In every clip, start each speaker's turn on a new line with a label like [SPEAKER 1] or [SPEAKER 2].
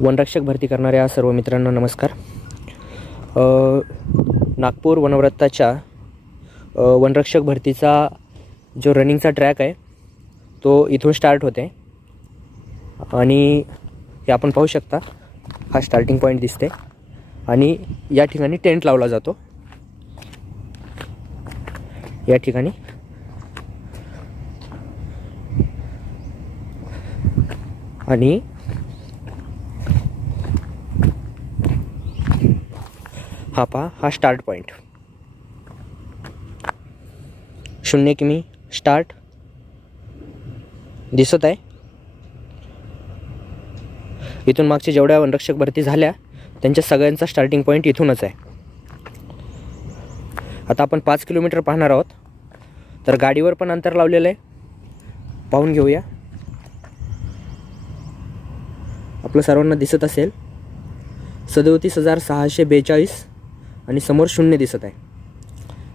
[SPEAKER 1] वनरक्षक भरती करणाऱ्या सर्व मित्रांना नमस्कार. नागपूर वनव्रताच्या वनरक्षक भरतीचा जो रनिंगचा ट्रॅक आहे तो इथून स्टार्ट होते. आणि हे आपण पाहू शकता हा स्टार्टिंग पॉईंट दिसते. आणि या ठिकाणी टेंट लावला जातो. या ठिकाणी. आणि हा पहा हा स्टार्ट पॉईंट शून्य किमी स्टार्ट दिसत आहे. इथून मागच्या जेवढ्या वनरक्षक भरती झाल्या त्यांच्या सगळ्यांचा स्टार्टिंग पॉईंट इथूनच आहे. आता आपण पाच किलोमीटर पाहणार आहोत. तर गाडीवर पण अंतर लावलेलं आहे. पाहून घेऊया. आपलं सर्वांना दिसत असेल. सदोतीस हजार सहाशे बेचाळीस आणि समोर शून्य दिसत आहे.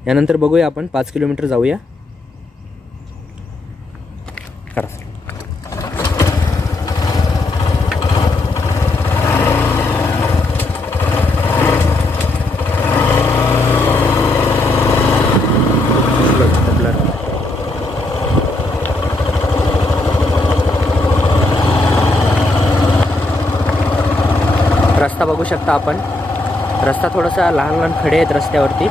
[SPEAKER 1] यानंतर बघूया आपण पाच किलोमीटर जाऊया. करा. रस्ता बघू शकता आपण. रस्ता थोडासा लहान लहान खडे आहेत रस्त्यावरती.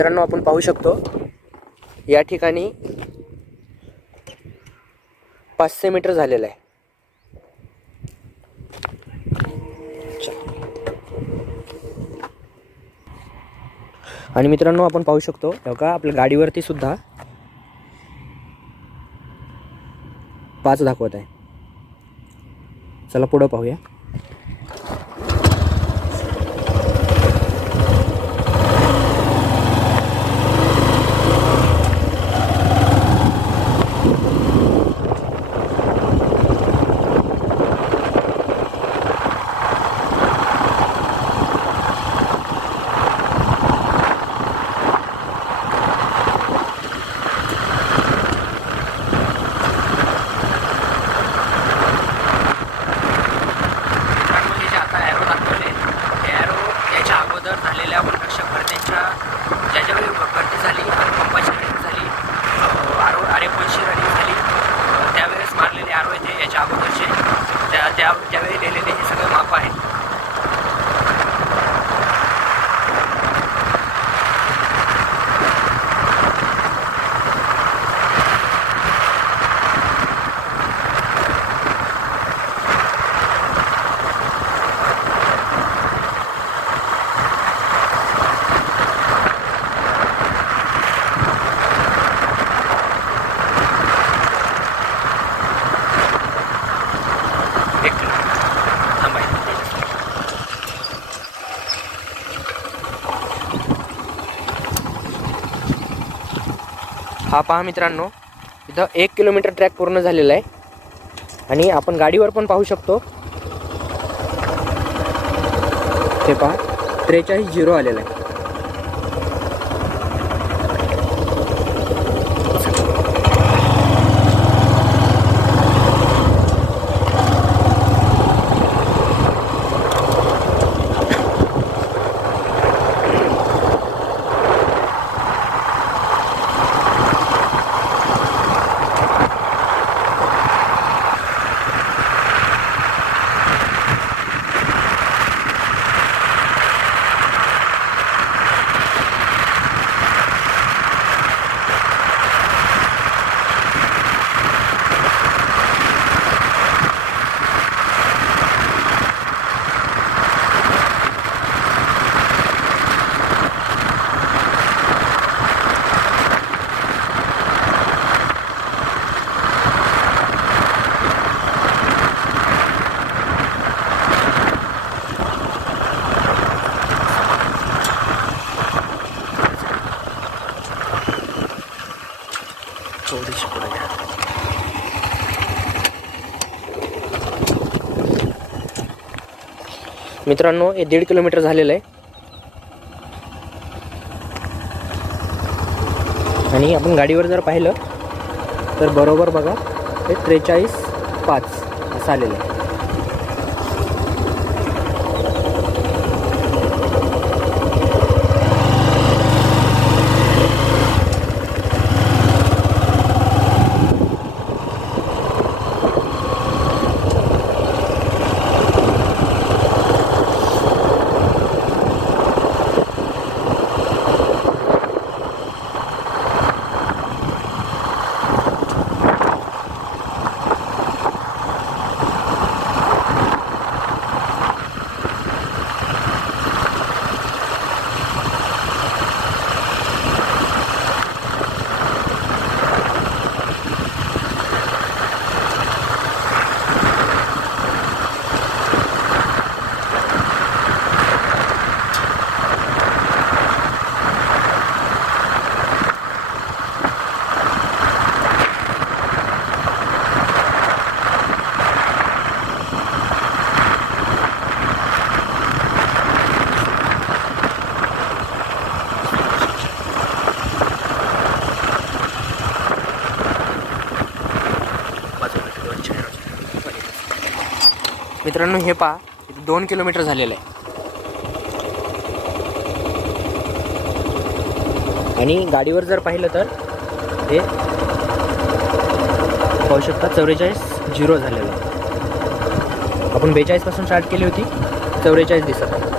[SPEAKER 1] मित्रांनो आपण पाहू शकतो. या ठिकाणी पाचशे मीटर झालेलं आहे. आणि मित्रांनो आपण पाहू शकतो का आपल्या गाडीवरती सुद्धा पाच दाखवत आहे. चला पुढं पाहूया
[SPEAKER 2] मित्रांनो हे जे आता ॲरो दाखवले ते ॲरो याच्या अगोदर झालेल्या वनरक्षक भरत्यांच्या ज्या ज्यावेळी भरती झाली आणि पंपाची रनिंग झाली अ, आरो आर एफ वनची रनिंग झाली अ, त्यावेळेस मारलेले आरो येते याच्या अगोदरचे त्या त्या त्यावेळी लिहिलेले हे सगळे माप आहेत एक थांबायचं
[SPEAKER 1] हा पहा मित्रांनो इथं एक किलोमीटर ट्रॅक पूर्ण झालेला आहे. आणि आपण गाडीवर पण पाहू शकतो. हे पहा त्रेचाळीस झिरो आलेला आहे. मित्रांनो हे दीड किलोमीटर झालेलं आहे. आणि आपण गाडीवर जर पाहिलं तर बरोबर बघा हे त्रेचाळीस पाच असं आलेलं आहे. मित्रांनो हे पहा. इथं दोन किलोमीटर झालेलं आहे. आणि गाडीवर जर पाहिलं तर हे पाहू शकता चौवेचाळीस झिरो झालेलं आहे. आपण बेचाळीसपासून स्टार्ट केली होती. चौवेचाळीस दिसत आहे.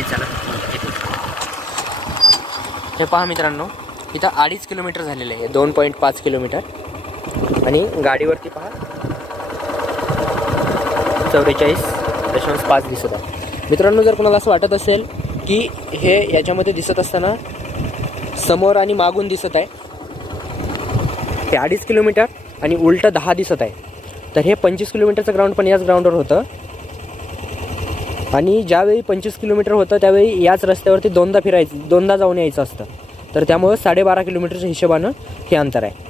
[SPEAKER 2] अडीच झालं
[SPEAKER 1] हे पहा मित्रांनो इथं अडीच किलोमीटर झालेलं आहे. दोन पॉईंट पाच किलोमीटर. आणि गाडीवरती पहा. चौवेचाळीस दशांश पाच दिसत आहे. मित्रांनो जर कोणाला असं वाटत असेल की हे याच्यामध्ये दिसत असताना समोर आणि मागून दिसत आहे हे अडीच किलोमीटर आणि उलटं दहा दिसत आहे. तर हे पंचवीस किलोमीटरचं ग्राउंड पण याच ग्राउंडवर होतं. आणि ज्यावेळी पंचवीस किलोमीटर होतं त्यावेळी याच रस्त्यावरती दोनदा फिरायचं दोनदा जाऊन यायचं असतं. तर त्यामुळं साडेबारा किलोमीटरच्या हिशोबानं हे अंतर आहे.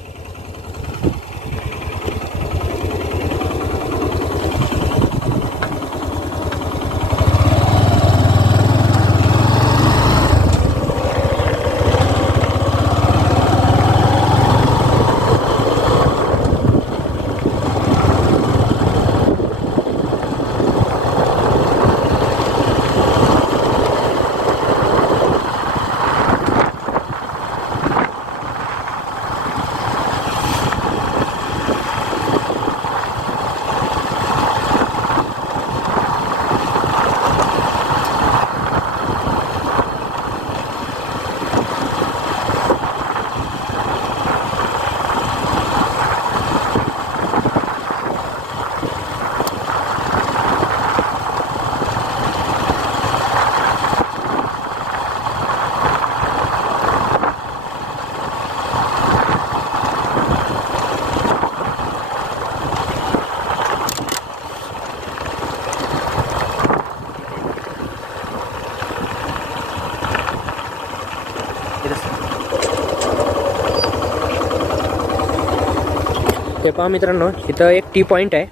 [SPEAKER 1] हे पहा मित्रांनो इथं एक टी पॉईंट आहे.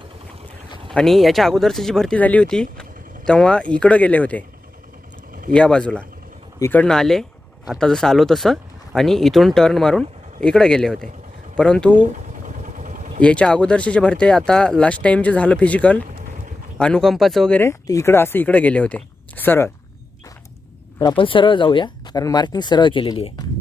[SPEAKER 1] आणि याच्या अगोदरची जी भरती झाली होती तेव्हा इकडं गेले होते. या बाजूला. इकडनं आले आता जसं आलो तसं आणि इथून टर्न मारून इकडं गेले होते. परंतु याच्या अगोदरचे जे भरते आता लास्ट टाईम जे झालं फिजिकल अनुकंपाचं वगैरे ते इकडं असं इकडं गेले होते. सरळ. तर आपण सरळ जाऊया कारण मार्किंग सरळ केलेली आहे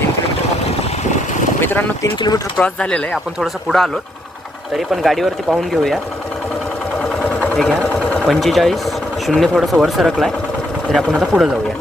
[SPEAKER 1] तीन किलोमीटर मित्रांनो तीन किलोमीटर क्रॉस झालेलं आहे. आपण थोडंसं पुढं आलो तरी पण गाडीवरती पाहून घेऊया. हे घ्या. पंचेचाळीस. शून्य थोडंसं वर सरकला आहे तरी आपण आता पुढं जाऊया.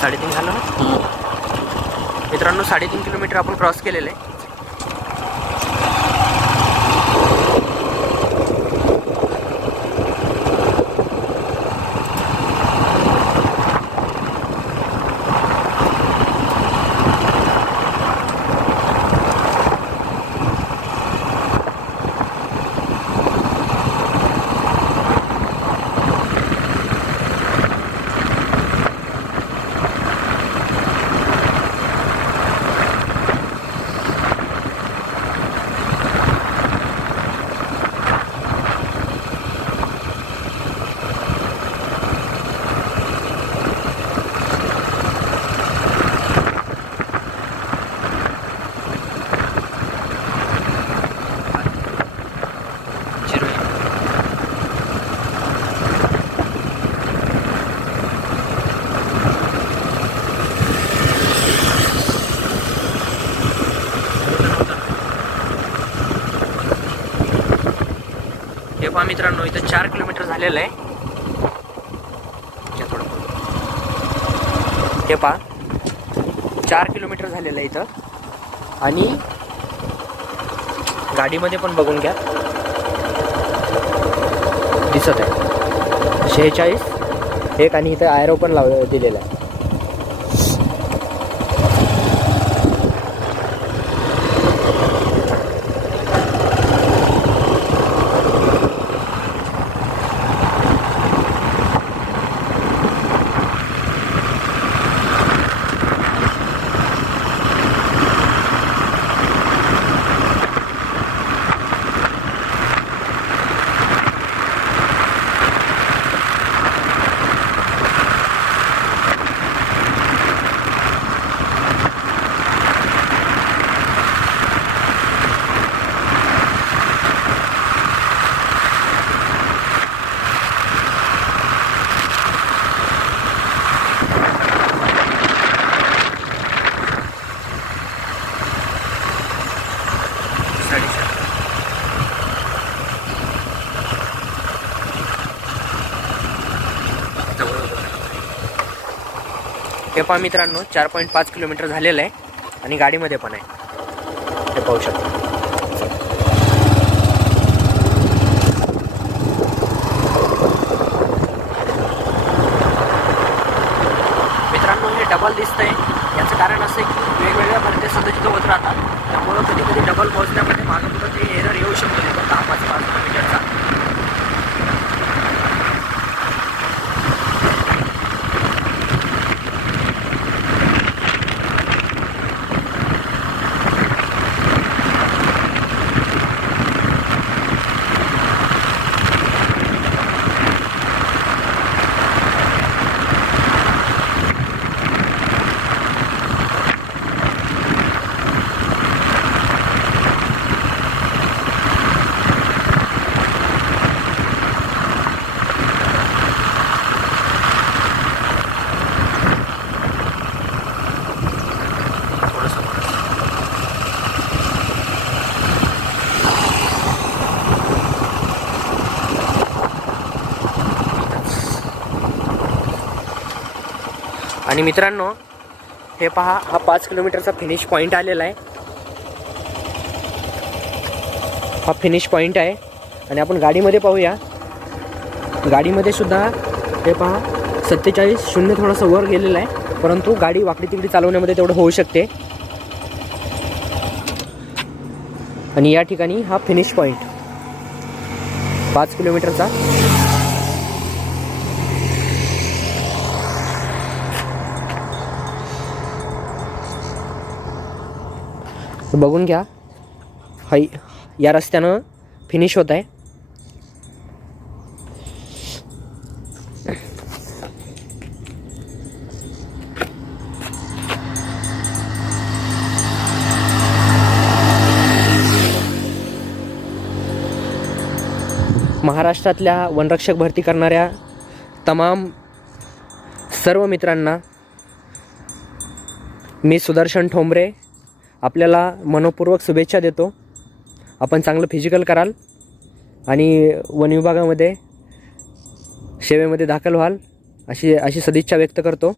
[SPEAKER 1] साडेतीन झालं ना? मित्रांनो साडेतीन किलोमीटर आपण क्रॉस केलेलं आहे मित्रांनो इथं चार किलोमीटर झालेलं आहे. थोडं. हे पहा. चार किलोमीटर झालेलं आहे इथं. आणि गाडीमध्ये पण बघून घ्या. दिसत आहे. शेहेचाळीस एक आणि इथं आयरो पण लाव दिलेला आहे. पहा मित्रांनो चार पॉईंट पाच किलोमीटर झालेलं आहे आणि गाडीमध्ये पण आहे. ते पाहू शकतो.
[SPEAKER 2] मित्रांनो हे डबल दिसतंय. याचं कारण असं आहे की वेगवेगळ्या भरते तिथं होत राहतात. त्यामुळं कधी कधी डबल पोहोचण्यामध्ये मागं पुढं ते एरर येऊ शकतो. दहा पाच पाच किलोमीटरचा आणि मित्रांनो हे पहा हा पाच किलोमीटरचा फिनिश पॉईंट आलेला आहे. हा फिनिश पॉईंट आहे. आणि आपण गाडीमध्ये पाहूया. गाडीमध्ये सुद्धा हे पहा सत्तेचाळीस शून्य थोडंसं वर गेलेला आहे. परंतु गाडी वाकडी तिकडी चालवण्यामध्ये तेवढं होऊ शकते. आणि या ठिकाणी हा फिनिश पॉईंट पाच किलोमीटरचा बघून घ्या. हाय या रस्त्यानं फिनिश होत आहे. महाराष्ट्रातल्या वनरक्षक भरती करणाऱ्या तमाम सर्व मित्रांना मी सुदर्शन ठोंबरे आपल्याला मनपूर्वक शुभेच्छा देतो. आपण चांगलं फिजिकल कराल आणि वन विभागामध्ये सेवेमध्ये दाखल व्हाल अशी अशी सदिच्छा व्यक्त करतो.